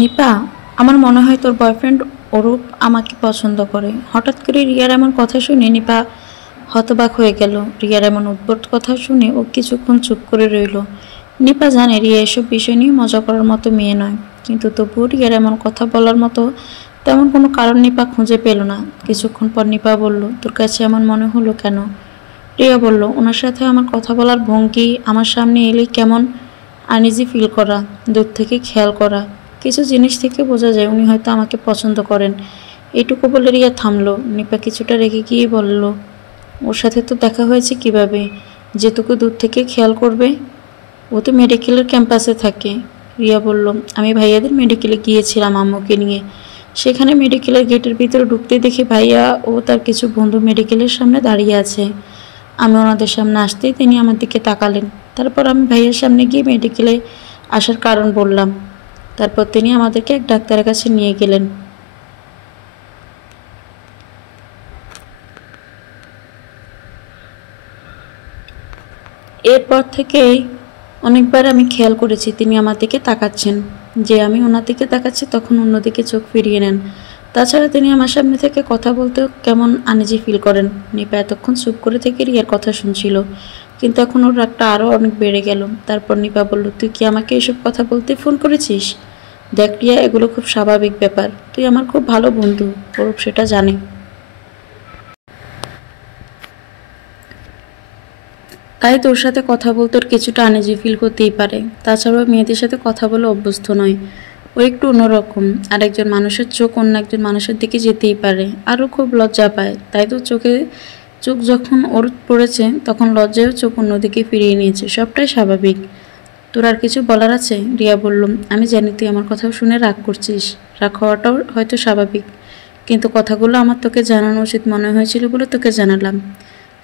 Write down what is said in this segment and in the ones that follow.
নিপা, আমার মনে হয় তোর বয়ফ্রেন্ড অরূপ আমাকে পছন্দ করে। হঠাৎ করে রিয়ার এমন কথা শুনে নিপা হতবাক হয়ে গেল। রিয়ার এমন উদ্ভট কথা শুনে ও কিছুক্ষণ চুপ করে রইল। নিপা জানে রিয়া এসব বিষয় নিয়ে মজা করার মতো মেয়ে নয়, কিন্তু তবুও রিয়ার এমন কথা বলার মতো তেমন কোনো কারণ নিপা খুঁজে পেল না। কিছুক্ষণ পর নিপা বলল, তোর কাছে এমন মনে হলো কেন? রিয়া বলল, ওনার সাথে আমার কথা বলার ভঙ্গি, আমার সামনে এলেই কেমন আনইজি ফিল করা, দূর থেকে খেয়াল করা, কিছু জিনিস থেকে বোঝা যায় উনি হয়তো আমাকে পছন্দ করেন। এইটুকু বলে রিয়া থামলো। নিপা কিছুটা রেগে গিয়ে বলল, ওর সাথে তো দেখা হয়েছে কিভাবে, যেটুকু দূর থেকে খেয়াল করবে? ও তো মেডিকেলের ক্যাম্পাসে থাকে। রিয়া বলল, আমি ভাইয়াদের মেডিকেলে গিয়েছিলাম আম্মুকে নিয়ে। সেখানে মেডিকেলের গেটের ভিতরে ঢুকতে দেখি ভাইয়া ও তার কিছু বন্ধু মেডিকেলের সামনে দাঁড়িয়ে আছে। আমি ওনাদের সামনে আসতেই তিনি আমার দিকে তাকালেন। তারপর আমি ভাইয়ার সামনে গিয়ে মেডিকেলে আসার কারণ বললাম। তারপর তিনি আমাদেরকে এক ডাক্তারের কাছে নিয়ে গেলেন। এরপর থেকেই অনেকবার আমি খেয়াল করেছি তিনি আমার দিকে তাকাচ্ছেন। যে আমি ওনার দিকে তাকাচ্ছি তখন অন্যদিকে চোখ ফিরিয়ে নেন। তাছাড়া তিনি আমার সামনে থেকে কথা বলতেও কেমন আনইজি ফিল করেন। নিপা এতক্ষণ চুপ করে থেকে রিয়ার কথা শুনছিল, কিন্তু এখন ওর রাগটা আরও অনেক বেড়ে গেল। তারপর নিপা বলল, তুই কি আমাকে এসব কথা বলতে ফোন করেছিস? দেখ রিয়া, এগুলো খুব স্বাভাবিক ব্যাপার। তুই আমার খুব ভালো বন্ধু, অরূপ সেটা জানে। তাই তোর সাথে কথা বলতে ওর কিছুটা আনইজি ফিল করতেই পারে। তাছাড়াও মেয়েদের সাথে কথা বলে অভ্যস্ত নয়, ও একটু অন্যরকম। আর একজন মানুষের চোখ অন্য একজন মানুষের দিকে যেতেই পারে, আরও খুব লজ্জা পায়। তাই তো চোখ যখন ওর পড়েছে তখন লজ্জায়ও চোখ অন্যদিকে ফিরিয়ে নিয়েছে। সবটাই স্বাভাবিক। তোর আর কিছু বলার আছে? রিয়া বলল, আমি জানি তুই আমার কথা শুনে রাগ করছিস। রাগ হওয়াটাও হয়তো স্বাভাবিক, কিন্তু কথাগুলো আমার তোকে জানানো উচিত মনে হয়েছিল বলে তোকে জানালাম।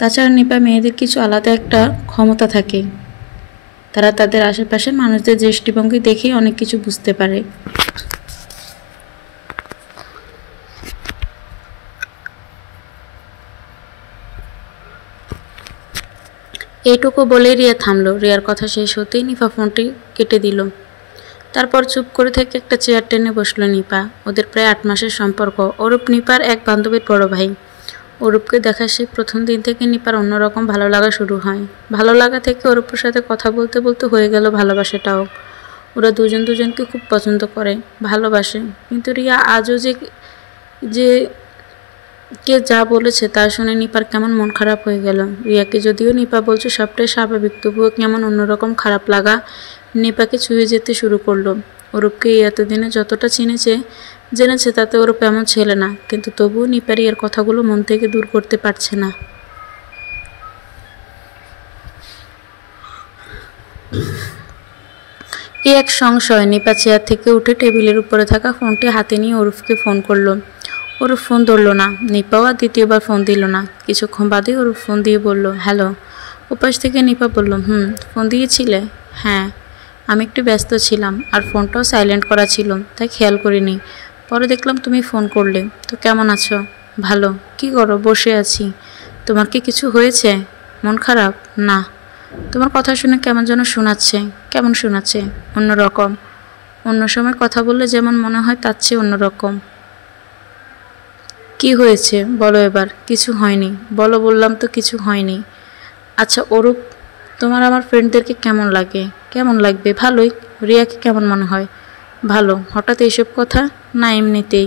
তাছাড়া নিপা, মেয়েদের কিছু আলাদা একটা ক্ষমতা থাকে। তারা তাদের আশেপাশের মানুষদের দৃষ্টিভঙ্গি দেখেই অনেক কিছু বুঝতে পারে। এইটুকু বলেই রিয়া থামলো। রিয়ার কথা শেষ হতেই নিপা ফোনটি কেটে দিল। তারপর চুপ করে থেকে একটা চেয়ার টেনে বসলো নিপা। ওদের প্রায় 8 মাসের সম্পর্ক। অরূপ নিপার এক বান্ধবীর বড় ভাই। অরূপকে দেখার সেই প্রথম দিন থেকে নিপার অন্যরকম ভালো লাগা শুরু হয়। ভালো লাগা থেকে অরূপের সাথে কথা বলতে বলতে হয়ে গেল ভালোবাসাটাও। ওরা দুজন দুজনকে খুব পছন্দ করে, ভালোবাসে। কিন্তু রিয়া আজও যে যে কে যা বলেছে তা শুনে নিপার কেমন মন খারাপ হয়ে গেল। রিয়াকে যদিও নিপা বলছে সবটাই স্বাভাবিক, তবুও কেমন অন্যরকম খারাপ লাগা নিপাকে ছুঁয়ে যেতে শুরু করলো। অরূপকে এতদিনে যতটা জেনেছে তাতে ওরূপ এমন ছেলে না, কিন্তু তবুও নিপা রিয়ার কথাগুলো মন থেকে দূর করতে পারছে না। এক সংশয় নিপা চেয়ার থেকে উঠে টেবিলের উপরে থাকা ফোনটি হাতে নিয়ে অরূপকে ফোন করলো। অরূপ ফোন ধরল না। নিপাও আর দ্বিতীয়বার ফোন দিল না। কিছুক্ষণ বাদে অরূপ ফোন দিয়ে বলল, হ্যালো। উপাস থেকে নিপা বলল, ফোন দিয়েছিলে? হ্যাঁ, আমি একটু ব্যস্ত ছিলাম, আর ফোনটাও সাইলেন্ট করা ছিল, তাই খেয়াল করিনি। পরে দেখলাম তুমি ফোন করলে। তো কেমন আছো? ভালো। কি করো? বসে আছি। তোমার কি কিছু হয়েছে? মন খারাপ? না। তোমার কথা শুনে কেমন যেন শোনাচ্ছে। কেমন শোনাচ্ছে? অন্যরকম। অন্য সময় কথা বললে যেমন মনে হয় তার চেয়ে অন্যরকম। কি হয়েছে বলো এবার? কিছু হয়নি। বলো বললাম তো, কিছু হয়নি। আচ্ছা অরূপ, তোমার আমার ফ্রেন্ডদেরকে কেমন লাগে? কেমন লাগবে? ভালোই। রিয়াকে কেমন মনে হয়? ভালো। হঠাৎ এইসব কথা? না, এমনিতেই।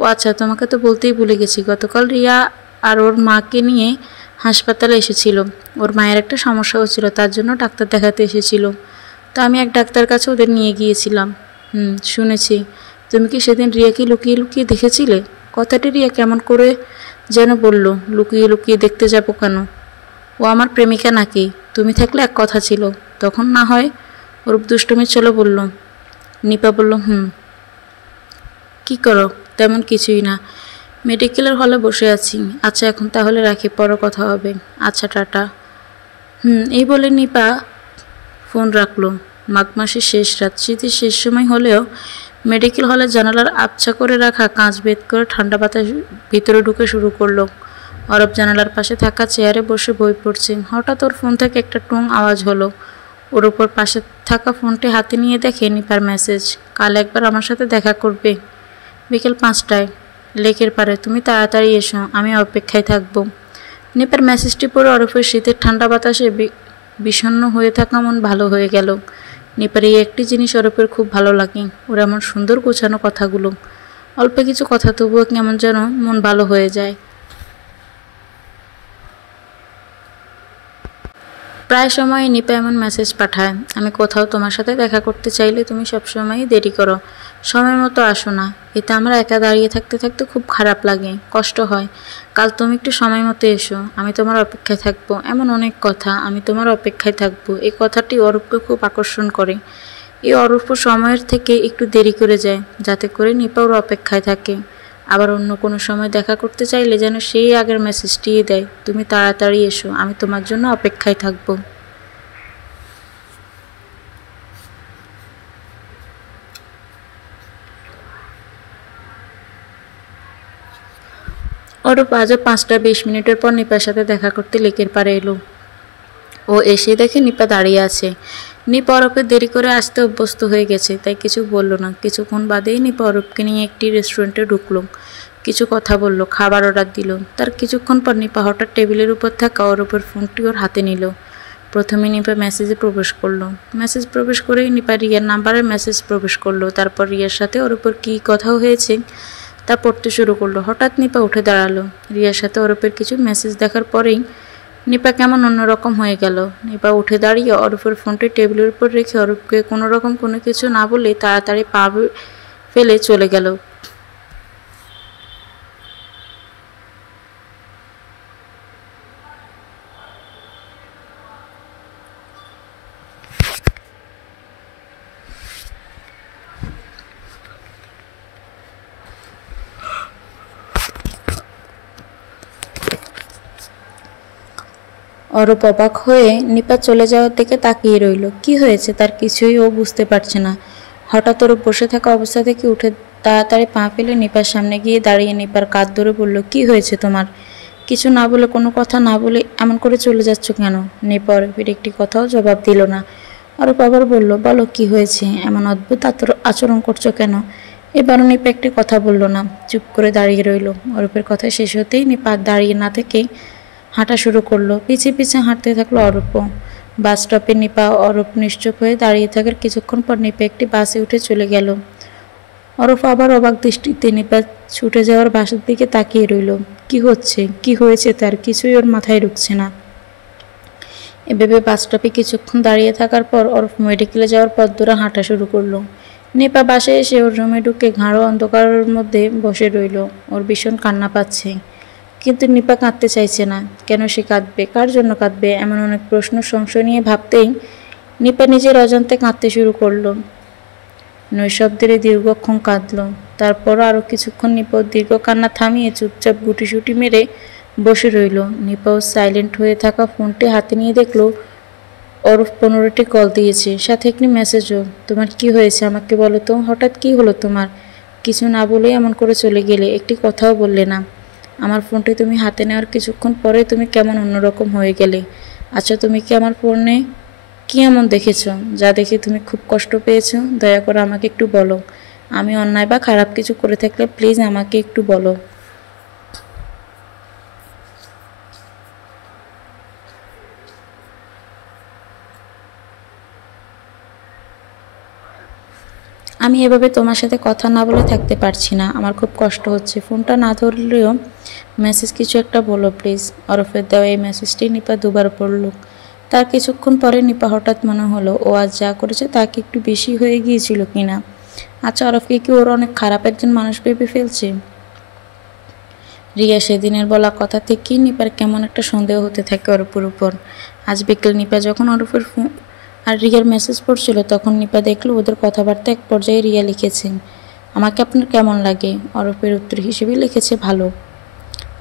ও আচ্ছা, তোমাকে তো বলতেই ভুলে গেছি, গতকাল রিয়া আর ওর মাকে নিয়ে হাসপাতালে এসেছিল। ওর মায়ের একটা সমস্যা হচ্ছিল, তার জন্য ডাক্তার দেখাতে এসেছিল। তো আমি এক ডাক্তার কাছে ওদের নিয়ে গিয়েছিলাম। শুনেছি। তুমি কি সেদিন রিয়াকে লুকিয়ে লুকিয়ে দেখেছিলে? কথাটি রিয়া কেমন করে যেন বলল, লুকিয়ে লুকিয়ে দেখতে যাবো কেন? ও আমার প্রেমিকা নাকি? তুমি থাকলে এক কথা ছিল, তখন না হয়। ওরূপ দুষ্টুমির চলো বলল। নিপা বলল, কি করো? তেমন কিছুই না, মেডিকেলের হলে বসে আছি। আচ্ছা এখন তাহলে রাখি, পরে কথা হবে। আচ্ছা, টাটা। এই বলে নিপা ফোন রাখলো। মাঘ মাসের শেষ রাত, শীতের শেষ সময় হলেও মেডিকেল হলের জানালার আবছা করে রাখা কাঁচ ভেদ করে ঠান্ডা বাতাস ভিতরে ঢুকে শুরু করলো। অরূপ জানালার পাশে থাকা চেয়ারে বসে বই পড়ছে। হঠাৎ ওর ফোন থেকে একটা টুং আওয়াজ হলো। ও ওর উপর পাশে থাকা ফোনটি হাতে নিয়ে দেখে নিপার মেসেজ, কাল একবার আমার সাথে দেখা করবে, বিকেল 5টায়, লেকের পাড়ে, তুমি তাড়াতাড়ি এসো, আমি অপেক্ষায় থাকবো। নিপার মেসেজটি পড়ে অরূপের শীতের ঠান্ডা বাতাসে বিষণ্ণ হয়ে থাকা মন ভালো হয়ে গেল। নিপার এই একটি জিনিস অরূপের খুব ভালো লাগে, ওর এমন সুন্দর গোছানো কথাগুলো। অল্প কিছু কথা তবুও কেমন যেন মন ভালো হয়ে যায়। প্রায় সময় নিপা এমন মেসেজ পাঠায়, আমি কোথাও তোমার সাথে দেখা করতে চাইলে তুমি সবসময়ই দেরি করো, সময় মতো আসো না। এতে আমার একা দাঁড়িয়ে থাকতে থাকতে খুব খারাপ লাগে, কষ্ট হয়। কাল তুমি একটু সময় মতো এসো, আমি তোমার অপেক্ষায় থাকবো। এমন অনেক কথা, আমি তোমার অপেক্ষায় থাকবো, এই কথাটি অরূপকে খুব আকর্ষণ করে। এই অরূপ সময়ের থেকে একটু দেরি করে যায়, যাতে করে নিপা ওর অপেক্ষায় থাকে। আবার অন্য কোনো সময় দেখা করতে চাইলে যেন সেই আগের মেসেজটিই দেয়, তুমি তাড়াতাড়ি এসো, আমি তোমার জন্য অপেক্ষায় থাকবো। অরূপ আজও 5টা 20 মিনিটের পর নিপার সাথে দেখা করতে লেকের পাড়ে এলো। ও এসে দেখে নিপা দাঁড়িয়ে আছে। নিপা অরূপের দেরি করে আসতে অভ্যস্ত হয়ে গেছে, তাই কিছু বলল না। কিছুক্ষণ বাদেই নিপা অরূপকে নিয়ে একটি রেস্টুরেন্টে ঢুকলো, কিছু কথা বলল, খাবার অর্ডার দিল। তার কিছুক্ষণ পর নিপা হঠাৎ টেবিলের উপর থাকা অরূপের ফোনটি ওর হাতে নিল। প্রথমে নিপা মেসেজে প্রবেশ করলো। মেসেজ প্রবেশ করেই নিপা রিয়ার নাম্বারের মেসেজ প্রবেশ করলো। তারপর রিয়ার সাথে অরূপের কী কথা হয়েছে তা পড়তে শুরু করলো। হঠাৎ নিপা উঠে দাঁড়ালো। রিয়ার সাথে অরূপের কিছু মেসেজ দেখার পরেই নিপা কেমন অন্যরকম হয়ে গেল। নিপা উঠে দাঁড়িয়ে অরূপের ফোনটি টেবিলের উপর রেখে অরূপকে কোনো রকম কোনো কিছু না বলে তাড়াতাড়ি পা ফেলে চলে গেল। অরূপ অবাক হয়ে নিপা চলে যাওয়ার দিকে তাকিয়ে রইল। কি হয়েছে তার কিছুই ও বুঝতে পারছে না। হঠাৎ অরূপ বসে থাকা অবস্থা থেকে উঠে তাড়াতাড়ি পা ফেলে নিপার সামনে গিয়ে দাঁড়িয়ে নিপার কাঁধ ধরে বলল, কি হয়েছে তোমার? কিছু না বলে, কোনো কথা না বলে এমন করে চলে যাচ্ছ কেন? নিপা অরূপের একটি কথাও জবাব দিল না। অরূপ আবার বলল, বলো কি হয়েছে, এমন অদ্ভুত আচরণ করছো কেন? এবারও নিপা একটি কথা বলল না, চুপ করে দাঁড়িয়ে রইল। অরূপের কথা শেষ হতেই নিপা দাঁড়িয়ে না থেকেই হাঁটা শুরু করলো। পিছে পিছে হাঁটতে থাকলো অরূপও। বাস স্টপে নিপা অরূপ নিশ্চুপ হয়ে দাঁড়িয়ে থাকার কিছুক্ষণ পর নিপা একটি বাসে উঠে চলে গেল। অরূপ আবার অবাক দৃষ্টিতে নিপা ছুটে যাওয়ার বাসার দিকে তাকিয়ে রইল। কি হচ্ছে, কি হয়েছে তার কিছুই ওর মাথায় ঢুকছে না। এভাবে বাস স্টপে কিছুক্ষণ দাঁড়িয়ে থাকার পর অরূপ মেডিকেলে যাওয়ার পথ ধরে হাঁটা শুরু করলো। নিপা বাসায় এসে ওর রুমে ঢুকে ঘাড়ো অন্ধকারের মধ্যে বসে রইল। ওর ভীষণ কান্না পাচ্ছে, কিন্তু নিপা কাঁদতে চাইছে না। কেন সে কাঁদবে, কার জন্য কাঁদবে, এমন অনেক প্রশ্ন সংশয় নিয়ে ভাবতেই নিপা নিজের অজান্তে কাঁদতে শুরু করলো। নৈশব্দের দীর্ঘক্ষণ কাঁদল। তারপরও আরও কিছুক্ষণ নিপা দীর্ঘ কান্না থামিয়ে চুপচাপ গুটিসুটি মেরে বসে রইল। নিপাও সাইলেন্ট হয়ে থাকা ফোনটি হাতে নিয়ে দেখলো অরূপ 15টি কল দিয়েছে, সাথে একটি মেসেজও। তোমার কি হয়েছে আমাকে বলো তো, হঠাৎ কি হলো তোমার? কিছু না বলেই এমন করে চলে গেলে, একটি কথাও বললে না। আমার ফোনটি তুমি হাতে নেওয়ার কিছুক্ষণ পরে তুমি কেমন অন্যরকম হয়ে গেলে। আচ্ছা, তুমি কি আমার ফোনে কি এমন দেখেছো যা দেখে তুমি খুব কষ্ট পেয়েছো? দয়া করে আমাকে একটু বলো। আমি অন্যায় বা খারাপ কিছু করে থাকলে প্লিজ আমাকে একটু বলো। আমি এভাবে তোমার সাথে কথা না বলে থাকতে পারছি না, আমার খুব কষ্ট হচ্ছে। ফোনটা না ধরলেও মেসেজ কিছু একটা বলো প্লিজ। অরফের দেওয়া এই মেসেজটি নিপা দুবার পড়ল। তার কিছুক্ষণ পরে নিপা হঠাৎ মনে হলো ও আজ যা করেছে তা কি একটু বেশি হয়ে গিয়েছিল কিনা। আচ্ছা, অরফকে কি ওর অনেক খারাপ একজন মানুষ ভেবে ফেলছে? রিয়া সেদিনের বলা কথা থেকেই নিপার কেমন একটা সন্দেহ হতে থাকে অরূপের উপর। আজ বিকেল নিপা যখন অরূপের আর রিয়ার মেসেজ পড়ছিল তখন নিপা দেখলো ওদের কথাবার্তা এক পর্যায়ে রিয়া লিখেছেন, আমাকে আপনার কেমন লাগে? অরূপের উত্তর হিসেবে লিখেছে, ভালো।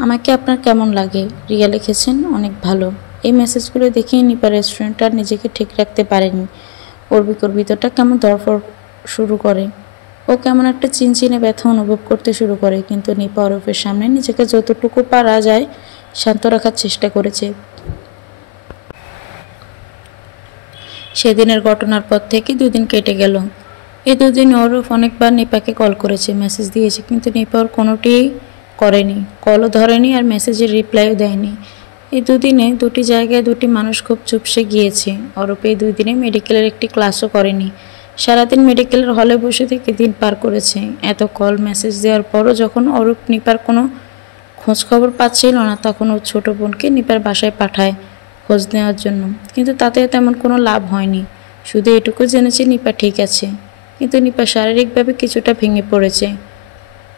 আমাকে আপনার কেমন লাগে? রিয়া লিখেছেন, অনেক ভালো। এই মেসেজগুলো দেখেই নিপা রেস্টুরেন্ট আর নিজেকে ঠিক রাখতে পারেনি। ওর ভিতরটা কেমন দরফর শুরু করে। ও কেমন একটা চিনচিনে ব্যথা অনুভব করতে শুরু করে। কিন্তু নিপা অরূপের সামনে নিজেকে যতটুকু পারা যায় শান্ত রাখার চেষ্টা করেছে। সেদিনের ঘটনার পর থেকে 2 দিন কেটে গেল। এই 2 দিন অরূপ অনেকবার নিপাকে কল করেছে, মেসেজ দিয়েছে, কিন্তু নিপা ওর কোনোটিই করেনি, কলও ধরেনি আর মেসেজের রিপ্লাইও দেয়নি। এই 2 দিনে 2টি জায়গায় 2টি মানুষ খুব চুপসে গিয়েছে। অরূপ এই 2 দিনে মেডিকেলের একটি ক্লাসও করেনি, সারাদিন মেডিকেলের হলে বসে থেকে দিন পার করেছে। এত কল মেসেজ দেওয়ার পরও যখন অরূপ নিপার কোনো খোঁজ খবর পাচ্ছিল না, তখন ওর ছোট বোনকে নিপার বাসায় পাঠায় খোঁজ নেওয়ার জন্য, কিন্তু তাতে তেমন কোনো লাভ হয়নি। শুধু এটুকু জেনেছে নিপা ঠিক আছে, কিন্তু নিপা শারীরিকভাবে কিছুটা ভেঙে পড়েছে।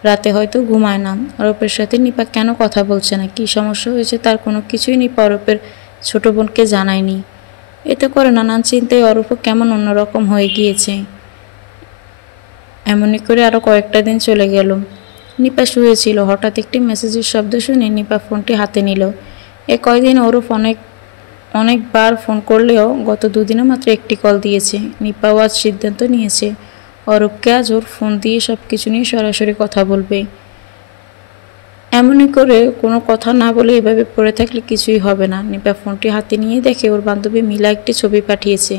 রাতে হয়তো ঘুমায় না। অরূপের সাথে নিপা কেন কথা বলছে না, কী সমস্যা হয়েছে, তার কোনো কিছুই নিপা অরূপের ছোট বোনকে জানায়নি। এতে করে নানান চিন্তায় অরূপও কেমন অন্যরকম হয়ে গিয়েছে। এমনই করে আরও কয়েকটা দিন চলে গেল। নিপা শুয়েছিল, হঠাৎ একটি মেসেজের শব্দ শুনে নিপা ফোনটি হাতে নিল। কয়দিন অরূপ অনেকবার ফোন করলেও গত 2 দিনে মাত্র একটি কল দিয়েছে। নিপাও আজ সিদ্ধান্ত নিয়েছে অরূপকে আজ ওর ফোন দিয়ে সব কিছু নিয়ে সরাসরি কথা বলবে। এমনই করে কোনো কথা না বলে এভাবে পড়ে থাকলে কিছুই হবে না। নিপা ফোনটি হাতে নিয়ে দেখে ওর বান্ধবী মিলা একটি ছবি পাঠিয়েছে।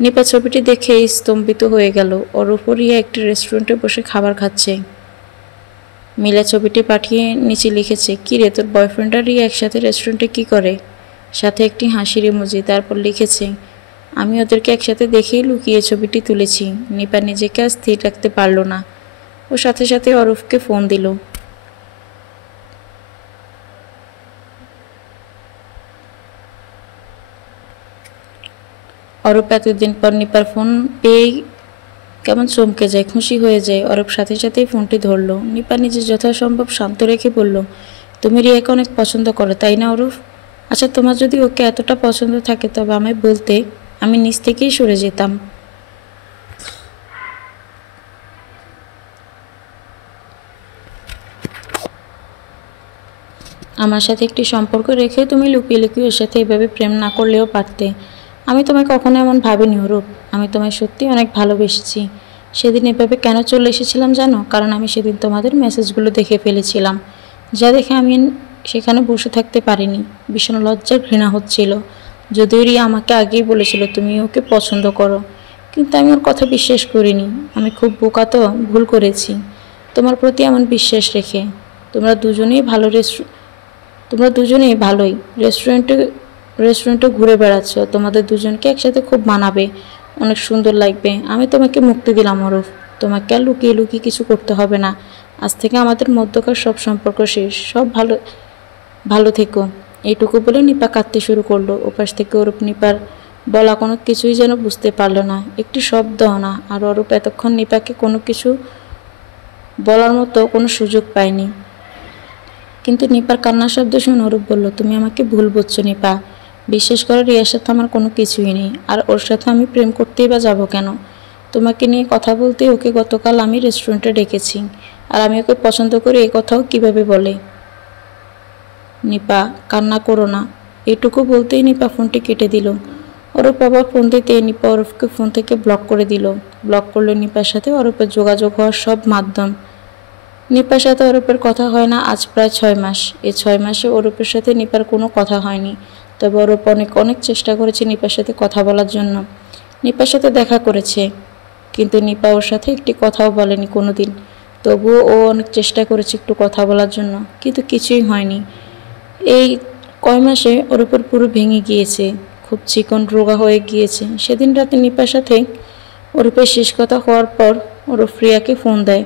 নিপা ছবিটি দেখে স্তম্ভিত হয়ে গেল। অরূপ ও রিয়া একটি রেস্টুরেন্টে বসে খাবার খাচ্ছে। মিলা ছবিটি পাঠিয়ে নিচে লিখেছে, "কি রে, তোর বয়ফ্রেন্ড আর রিয়া একসাথে রেস্টুরেন্টে কি করে?" সাথে একটি হাসির ইমোজি। তারপর লিখেছে, "আমি ওদেরকে একসাথে দেখেই লুকিয়ে ছবিটি তুলেছি।" নিপা নিজেকে আর স্থির রাখতে পারল না। ও সাথে সাথে অরূপকে ফোন দিল। অরূপ এতদিন পর নিপার ফোন পেয়ে কেমন চমকে যায়, খুশি হয়ে যায়। অরূপ সাথে সাথেই ফোনটি ধরল। নিপা নিজে যথাসম্ভব শান্ত রেখে বলল, "তুমি রিয়াকে অনেক পছন্দ করো, তাই না অরূপ? আচ্ছা, তোমার যদি ওকে এতটা পছন্দ থাকে তবে আমায় বলতে, আমি নিজ থেকেই সরে যেতাম।" আমার সাথে একটি সম্পর্ক রেখে তুমি লুকিয়ে লুকিয়ে ওর সাথে এভাবে প্রেম না করলেও পারতে। আমি তোমায় কখনো এমন ভাবিনি অরূপ। আমি তোমায় সত্যি অনেক ভালোবেসেছি। সেদিন এভাবে কেন চলে এসেছিলাম জানো? কারণ আমি সেদিন তোমাদের মেসেজগুলো দেখে ফেলেছিলাম, যা দেখে আমি সেখানে বসে থাকতে পারিনি। ভীষণ লজ্জা ঘৃণা হচ্ছিল। যদিও রিয়া আমাকে আগেই বলেছিল তুমি ওকে পছন্দ করো, কিন্তু আমি ওর কথা বিশ্বাস করিনি। আমি খুব বোকা, তো ভুল করেছি তোমার প্রতি এমন বিশ্বাস রেখে। তোমরা দুজনেই ভালো তোমরা দুজনেই ভালোই রেস্টুরেন্টে রেস্টুরেন্টে ঘুরে বেড়াচ্ছ। তোমাদের দুজনকে একসাথে খুব মানাবে, অনেক সুন্দর লাগবে। আমি তোমাকে মুক্তি দিলাম অরূপ। তোমাকে আর লুকিয়ে লুকিয়ে কিছু করতে হবে না। আজ থেকে আমাদের মধ্যকার সব সম্পর্ক শেষ। সব ভালো ভালো থেকো। এইটুকু বলে নিপা কাঁদতে শুরু করলো। ওপাশ থেকে অরূপ নিপার বলা কোনো কিছুই যেন বুঝতে পারল না, একটি শব্দও না। আর অরূপ এতক্ষণ নিপাকে কোনো কিছু বলার মতো কোনো সুযোগ পায়নি। কিন্তু নিপার কান্নার শব্দ শুনে অরূপ বলল, "তুমি আমাকে ভুল বুঝছো নিপা। বিশ্বাস করো, রিয়ার সাথে আমার কোনো কিছুই নেই। আর ওর সাথে আমি প্রেম করতেই বা যাবো কেন? তোমাকে নিয়ে কথা বলতে ওকে গতকাল আমি রেস্টুরেন্টে ডেকেছি। আর আমি ওকে পছন্দ করি এই কথাও কিভাবে বলে? নিপা, কান্না করো না।" এটুকু বলতেই নিপা ফোনটি কেটে দিল। অরূপ আবার ফোন দিতে নিপা অরূপকে ফোন থেকে ব্লক করে দিল। ব্লক করলো নিপার সাথে অরূপের যোগাযোগ হওয়ার সব মাধ্যম। নিপার সাথে অরূপের কথা হয় না আজ প্রায় 6 মাস। এই 6 মাসে অরূপের সাথে নিপার কোনো কথা হয়নি। তবে অরূপ অনেক অনেক চেষ্টা করেছে নিপার সাথে কথা বলার জন্য। নিপার সাথে দেখা করেছে, কিন্তু নিপা ওর সাথে একটি কথাও বলেনি কোনো দিন। তবুও ও অনেক চেষ্টা করেছে একটু কথা বলার জন্য, কিন্তু কিছুই হয়নি। এই কয় মাসে অরূপের পুরো ভেঙে গিয়েছে, খুব চিকন রোগা হয়ে গিয়েছে। সেদিন রাতে নিপার সাথে অরূপের শেষ কথা হওয়ার পর অরূপ রিয়াকে ফোন দেয়।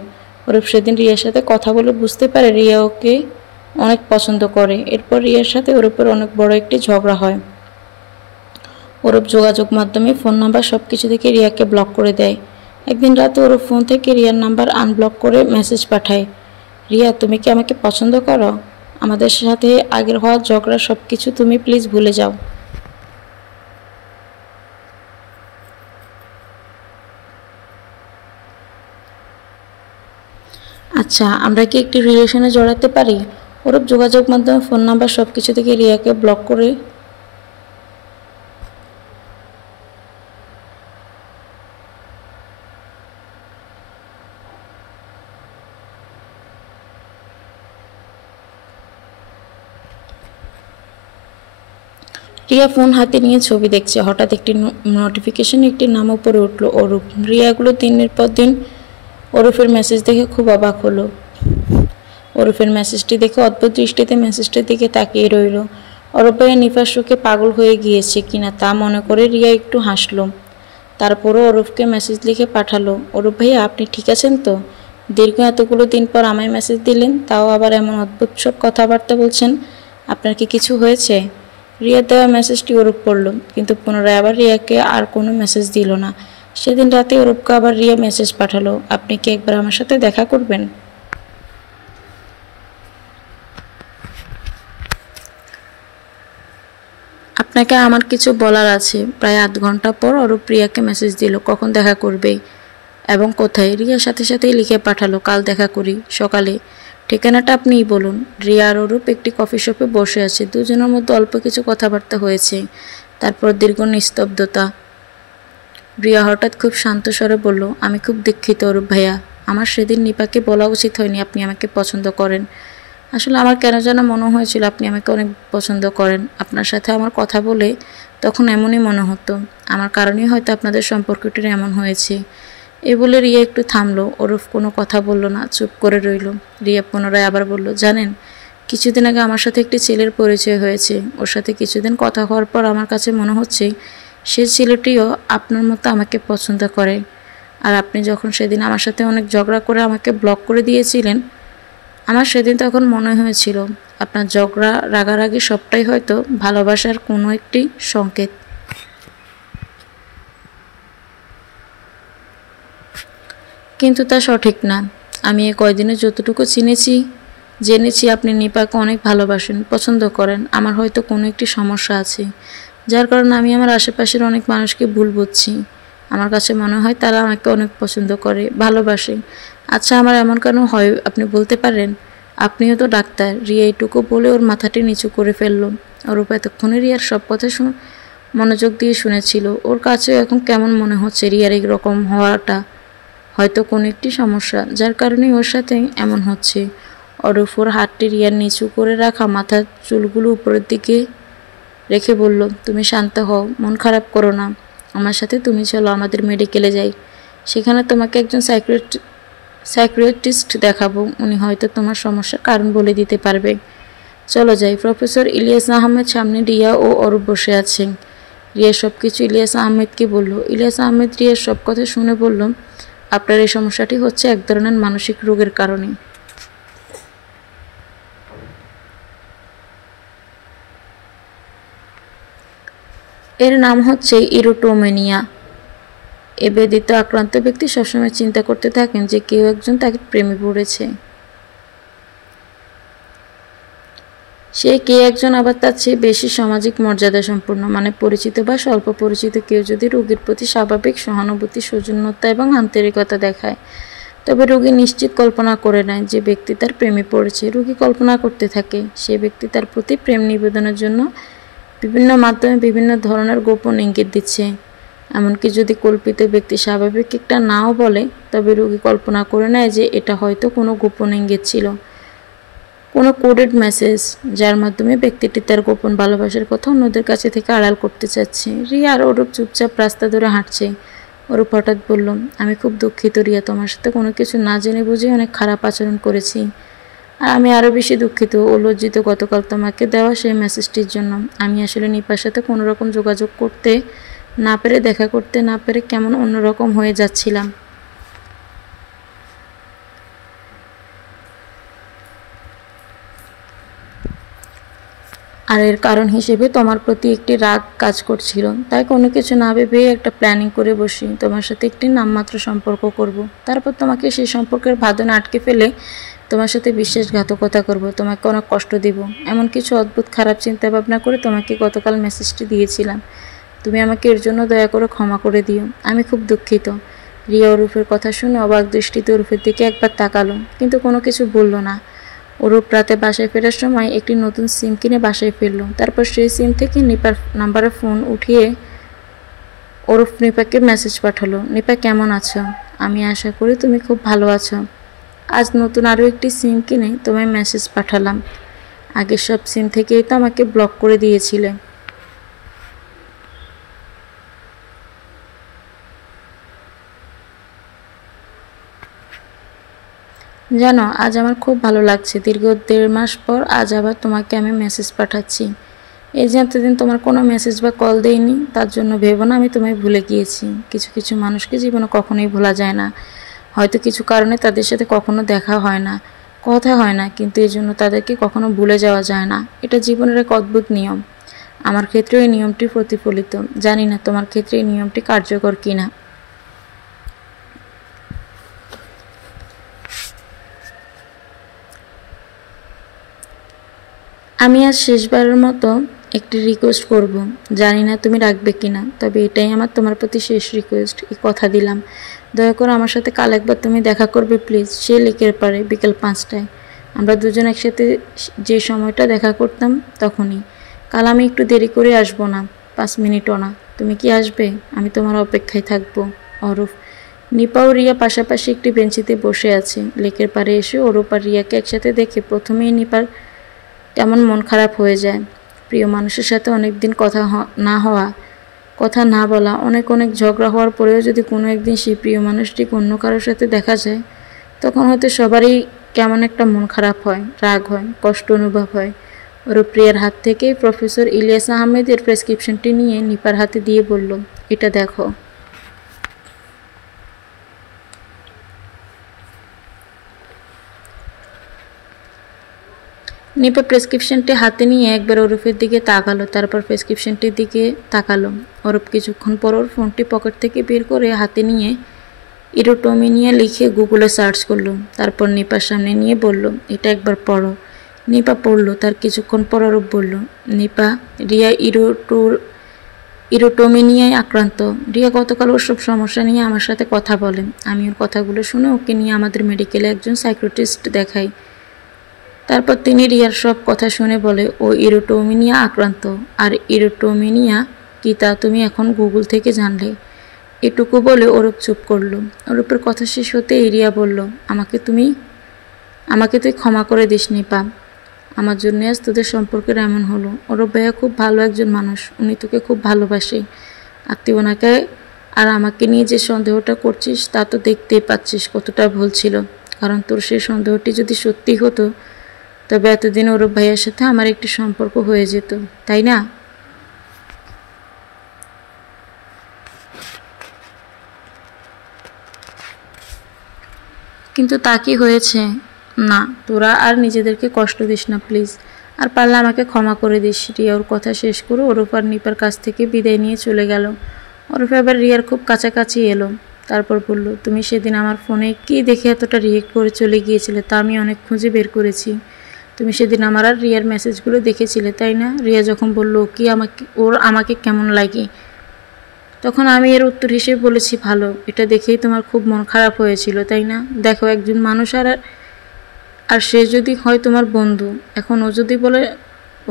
অরূপ সেদিন রিয়ার সাথে কথা বলে বুঝতে পারে রিয়া ওকে অনেক পছন্দ করে। এরপর রিয়ার সাথে অরূপের অনেক বড় একটি ঝগড়া হয়। অরূপ যোগাযোগ মাধ্যমে ফোন নাম্বার সব কিছু থেকে রিয়াকে ব্লক করে দেয়। একদিন রাতে অরূপ ফোন থেকে রিয়ার নাম্বার আনব্লক করে মেসেজ পাঠায়, "রিয়া, তুমি কি আমাকে পছন্দ করো? আমাদের সাথে আগের হওয়া ঝগড়া সব কিছু তুমি প্লিজ ভুলে যাও।" আচ্ছা, আমরা কি একটি রিলেশনে জড়াতে পারি? অরূপ যোগাযোগ মাধ্যমে ফোন নাম্বার সব কিছু থেকে রিয়াকে ব্লক করে রিয়া ফোন হাতে নিয়ে ছবি দেখছে। হঠাৎ একটি নোটিফিকেশন, একটি নাম উপরে উঠলো, অরূপ। রিয়াগুলো দিনের পর দিন অরূপের মেসেজ দেখে খুব অবাক হলো। অরূপের মেসেজটি দেখে অদ্ভুত দৃষ্টিতে মেসেজটির দিকে তাকিয়ে রইল। অরূপ ভাইয়া নিপার শোকে পাগল হয়ে গিয়েছে কিনা তা মনে করে রিয়া একটু হাসলো। তারপরও অরূপকে মেসেজ লিখে পাঠালো, অরূপ ভাইয়া আপনি ঠিক আছেন তো? দীর্ঘ এতগুলো দিন পর আমায় মেসেজ দিলেন, তাও আবার এমন অদ্ভুত সব কথাবার্তা বলছেন। আপনার কি কিছু হয়েছে? রিয়ার দেওয়া মেসেজটি অরূপ পড়ল, কিন্তু পুনরায় আবার রিয়াকে আর কোনো মেসেজ দিল না। সেদিন রাতে অরূপকে আবার রিয়া মেসেজ পাঠালো, আপনি কি একবার আমার সাথে দেখা করবেন? আপনাকে আমার কিছু বলার আছে। প্রায় আধ ঘন্টা পর অরূপ রিয়াকে মেসেজ দিল, কখন দেখা করবে এবং কোথায়। রিয়ার সাথে সাথেই লিখে পাঠালো, কাল দেখা করি সকালে। ঠিকানাটা আপনিই বলুন। রিয়া আর অরূপ একটি কফি শপে বসে আছে। দুজনের মধ্যে অল্প কিছু কথাবার্তা হয়েছে, তারপর দীর্ঘ নিস্তব্ধতা। রিয়া হঠাৎ খুব শান্ত স্বরে বলল, আমি খুব দুঃখিত অরূপ ভাইয়া। আমার সেদিন নিপাকে বলা উচিত হয়নি আপনি আমাকে পছন্দ করেন। আসলে আমার কেন যেন মনে হয়েছিল আপনি আমাকে অনেক পছন্দ করেন। আপনার সাথে আমার কথা বলে তখন এমনই মনে হতো। আমার কারণেই হয়তো আপনাদের সম্পর্কটির এমন হয়েছে। এ বলে রিয়া একটু থামলো। অরূপ কোনো কথা বলল না, চুপ করে রইল। রিয়া পুনরায় আবার বলল, জানেন কিছুদিন আগে আমার সাথে একটি ছেলের পরিচয় হয়েছে। ওর সাথে কিছুদিন কথা হওয়ার পর আমার কাছে মনে হচ্ছে সে ছেলেটিও আপনার মতো আমাকে পছন্দ করে। আর আপনি যখন সেদিন আমার সাথে অনেক ঝগড়া করে আমাকে ব্লক করে দিয়েছিলেন, আমার সেদিন তখন মনে হয়েছিল আপনার ঝগড়া রাগারাগি সবটাই হয়তো ভালোবাসার কোনো একটি সংকেত। কিন্তু তা সঠিক না। আমি এই কয়দিনে যতটুকু জেনেছি আপনি নিপাকে অনেক ভালোবাসেন, পছন্দ করেন। আমার হয়তো কোনো একটি সমস্যা আছে, যার কারণে আমি আমার আশেপাশের অনেক মানুষকে ভুল বুঝছি। আমার কাছে মনে হয় তারা আমাকে অনেক পছন্দ করে, ভালোবাসে। আচ্ছা আমার এমন কেন হয় আপনি বলতে পারেন? আপনিও তো ডাক্তার। রিয়া এইটুকু বলে ওর মাথাটি নিচু করে ফেলল। অরূপ এতক্ষণে রিয়ার সব কথা মনোযোগ দিয়ে শুনেছিল। ওর কাছেও এখন কেমন মনে হচ্ছে রিয়ার এই রকম হওয়াটা হয়তো কোনো একটি সমস্যা, যার কারণে ওর সাথে এমন হচ্ছে। অরূপ ওর হাতটি রিয়ার নিচু করে রাখা মাথার চুলগুলো উপরের দিকে রেখে বলল, তুমি শান্ত হও, মন খারাপ করো না। আমার সাথে তুমি চলো, আমাদের মেডিকেলে যাই। সেখানে তোমাকে একজন সাইকিয়াট্রিস্ট দেখাবো। উনি হয়তো তোমার সমস্যার কারণ বলে দিতে পারবে। চলো যাই। প্রফেসর ইলিয়াস আহমেদ সামনে, রিয়া ও অরূপ বসে আছেন। রিয়া সব কিছু ইলিয়াস আহমেদকে বলল। ইলিয়াস আহমেদ রিয়ার সব কথা শুনে বলল, আপনার এই সমস্যাটি হচ্ছে এক ধরনের মানসিক রোগের কারণে। এর নাম হচ্ছে ইরোটোমেনিয়া। এ ব্যাধিতে আক্রান্ত ব্যক্তি সবসময় চিন্তা করতে থাকেন যে কেউ একজন তাকে প্রেমে পড়েছে। সে কে একজন আবার তার চেয়ে বেশি সামাজিক মর্যাদা সম্পন্ন, মানে পরিচিত বা স্বল্প পরিচিত কেউ যদি রোগীর প্রতি স্বাভাবিক সহানুভূতি, সৌজন্যতা এবং আন্তরিকতা দেখায়, তবে রোগী নিশ্চিত কল্পনা করে নেয় যে ব্যক্তি তার প্রেমে পড়েছে। রোগী কল্পনা করতে থাকে সে ব্যক্তি তার প্রতি প্রেম নিবেদনের জন্য বিভিন্ন মাধ্যমে বিভিন্ন ধরনের গোপন ইঙ্গিত দিচ্ছে। এমনকি যদি কল্পিত ব্যক্তি স্বাভাবিক একটা নাও বলে, তবে রোগী কল্পনা করে নেয় যে এটা হয়তো কোনো গোপন ইঙ্গিত ছিল, কোনো কোডেড মেসেজ, যার মাধ্যমে ব্যক্তিটি তার গোপন ভালোবাসার কথা অন্যদের কাছে থেকে আড়াল করতে চাচ্ছে। রিয়া আর অরূপ চুপচাপ রাস্তা ধরে হাঁটছে। অরূপ হঠাৎ বলল, আমি খুব দুঃখিত রিয়া, তোমার সাথে কোনো কিছু না জেনে বুঝে অনেক খারাপ আচরণ করেছি। আর আমি আরও বেশি দুঃখিত ও লজ্জিত গতকাল তোমাকে দেওয়া সেই মেসেজটির জন্য। আমি আসলে নিপার সাথে কোনো রকম যোগাযোগ করতে না পেরে, দেখা করতে না পেরে কেমন অন্যরকম হয়ে যাচ্ছিলাম। আর এর কারণ হিসেবে তোমার প্রতি একটি রাগ কাজ করছিল। তাই কোনো কিছু না ভেবে একটা প্ল্যানিং করে বসি, তোমার সাথে একটি নামমাত্র সম্পর্ক করব। তারপর তোমাকে সেই সম্পর্কের বাঁধনে আটকে ফেলে তোমার সাথে বিশ্বাসঘাতকতা করব, তোমাকে অনেক কষ্ট দিব। এমন কিছু অদ্ভুত খারাপ চিন্তা ভাবনা করে তোমাকে গতকাল মেসেজটি দিয়েছিলাম। তুমি আমাকে এর জন্য দয়া করে ক্ষমা করে দিও। আমি খুব দুঃখিত। রিয়া অরূপের কথা শুনে অবাক দৃষ্টিতে অরূপের দিকে একবার তাকালো, কিন্তু কোনো কিছু বলল না। অরূপ রাতে বাসায় ফেরার সময় একটি নতুন সিম কিনে বাসায় ফিরল। তারপর সেই সিম থেকে নিপার নাম্বারে ফোন উঠিয়ে অরূপ নিপাকে মেসেজ পাঠালো, নিপা কেমন আছো? আমি আশা করি তুমি খুব ভালো আছো। আজ নতুন আরও একটি সিম কিনে তোমায় মেসেজ পাঠালাম। আগের সব সিম থেকেই তো আমাকে ব্লক করে দিয়েছিলে। জানো, আজ আমার খুব ভালো লাগছে। দীর্ঘ 1.5 মাস পর আজ আবার তোমাকে আমি মেসেজ পাঠাচ্ছি। এই যে এতদিন তোমার কোনো মেসেজ বা কল দেইনি, তার জন্য ভেবো না আমি তোমায় ভুলে গিয়েছি। কিছু কিছু মানুষকে জীবনে কখনোই ভোলা যায় না। হয়তো কিছু কারণে তাদের সাথে কখনো দেখা হয় না, কথা হয় না, কিন্তু এই জন্য তাদেরকে কখনো ভুলে যাওয়া যায় না। এটা জীবনের এক অদ্ভুত নিয়ম। আমার ক্ষেত্রেও এই নিয়মটি প্রতিফলিত। জানি না তোমার ক্ষেত্রে এই নিয়মটি কার্যকর কিনা। আমি আজ শেষবারের মতো একটি রিকোয়েস্ট করব। জানি না তুমি রাখবে কিনা, তবে এটাই আমার তোমার প্রতি শেষ রিকোয়েস্ট। এই কথা দিলাম। দয়া করে আমার সাথে কাল একবার তুমি দেখা করবে প্লিজ, সে লেকের পাড়ে বিকেল 5টায়। আমরা দুজন একসাথে যে সময়টা দেখা করতাম তখনই। কাল আমি একটু দেরি করে আসবো না, 5 মিনিটও না। তুমি কি আসবে? আমি তোমার অপেক্ষায় থাকবো। অরূপ। নিপা ও রিয়া পাশাপাশি একটি বেঞ্চিতে বসে আছে। লেকের পাড়ে এসে অরূপ আর রিয়াকে একসাথে দেখে প্রথমেই নিপার কেমন মন খারাপ হয়ে যায়। প্রিয় মানুষের সাথে অনেক দিন না হওয়া, কথা না বলা, অনেক অনেক ঝগড়া হওয়ার পরেও যদি কোনো একদিন সেই প্রিয় মানুষটিকে অন্য কারোর সাথে দেখা যায়, তখন হয়তো সবারই কেমন একটা মন খারাপ হয়, রাগ হয়, কষ্ট অনুভব হয়। ওর প্রিয়ার হাত থেকে প্রফেসর ইলিয়াস আহমেদের প্রেসক্রিপশনটি নিয়ে নিপার হাতে দিয়ে বলল, এটা দেখো। নিপা প্রেসক্রিপশনটি হাতে নিয়ে একবার ওরফের দিকে তাকালো, তারপর প্রেসক্রিপশনটির দিকে তাকালো। ওরফ কিছুক্ষণ পর ওর ফোনটি পকেট থেকে বের করে হাতে নিয়ে ইরোটোমিনিয়া লিখে গুগলে সার্চ করলো। তারপর নিপার সামনে নিয়ে বলল, এটা একবার পড়ো। নিপা পড়লো। তার কিছুক্ষণ পর ওরফ বলল, নিপা, রিয়া ইরোটোমিনিয়ায় আক্রান্ত। রিয়া গতকাল ওর সব সমস্যা নিয়ে আমার সাথে কথা বলে। আমি ওর কথাগুলো শুনে ওকে নিয়ে আমাদের মেডিকেলে একজন সাইকিয়াট্রিস্ট দেখাই। তারপর তিনি রিয়ার সব কথা শুনে বলে, ও ইরোটোমিনিয়া আক্রান্ত। আর ইরোটোমিনিয়া কি তা তুমি এখন গুগল থেকে জানলে। এটুকু বলে ওরূপ চুপ করলো। ওরূপের কথা শেষ হতেই রিয়া বলল, আমাকে তুই ক্ষমা করে দিস নিপা। আমার জন্য আজ তোদের সম্পর্কের এমন হলো। ওরূপ ভাইয়া খুব ভালো একজন মানুষ, উনি তোকে খুব ভালোবাসে। আর তুই ওনাকে আর আমাকে নিয়ে যে সন্দেহটা করছিস তা তো দেখতেই পাচ্ছিস কতটা ভুল ছিল। কারণ তোর সেই সন্দেহটি যদি সত্যি হতো, তবে এতদিন ওরূপ ভাইয়ের সাথে আমার একটি সম্পর্ক হয়ে যেত, তাই না? কিন্তু তা কি হয়েছে? না, তোরা আর নিজেদেরকে কষ্ট দিস না প্লিজ। আর পারলে আমাকে ক্ষমা করে দিস। রিয়া ওর কথা শেষ করে ওরূপ আর নিপার কাছ থেকে বিদায় নিয়ে চলে গেল। ওরূপ আবার রিয়ার খুব কাছাকাছি এলো। তারপর বলল, তুমি সেদিন আমার ফোনে কি দেখে এতটা রিয়েক্ট করে চলে গিয়েছিলে তা আমি অনেক খুঁজে বের করেছি। তুমি সেদিন আমার আর রিয়ার মেসেজগুলো দেখেছিলে, তাই না? রিয়া যখন বলল আমাকে কেমন লাগে, তখন আমি এর উত্তর হিসেবে বলেছি ভালো। এটা দেখেই তোমার খুব মন খারাপ হয়েছিল, তাই না? দেখো, একজন মানুষ আর আর সে যদি হয় তোমার বন্ধু, এখন ও যদি বলে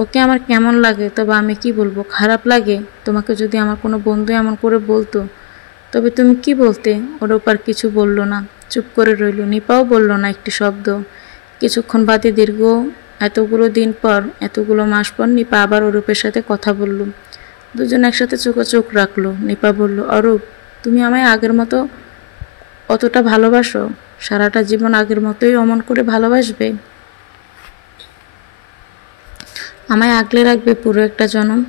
ওকে আমার কেমন লাগে, তবে আমি কি বলবো? খারাপ লাগে? তোমাকে যদি আমার কোনো বন্ধু এমন করে বলতো, তবে তুমি কি বলতে? ওর ওপার কিছু বলল না, চুপ করে রইল। নিপাও বলল না একটি শব্দ। কিছুক্ষণ বাদে দীর্ঘ এতগুলো দিন পর, এতগুলো মাস পর নিপা আবার অরূপের সাথে কথা বলল। দুজন একসাথে চোখ রাখলো। নিপা বলল, অরূপ, তুমি আমায় আগের মতো অতটা ভালোবাসো? সারাটা জীবন আগের মতোই অমন করে ভালোবাসবে? আমায় আগলে রাখবে পুরো একটা জনম?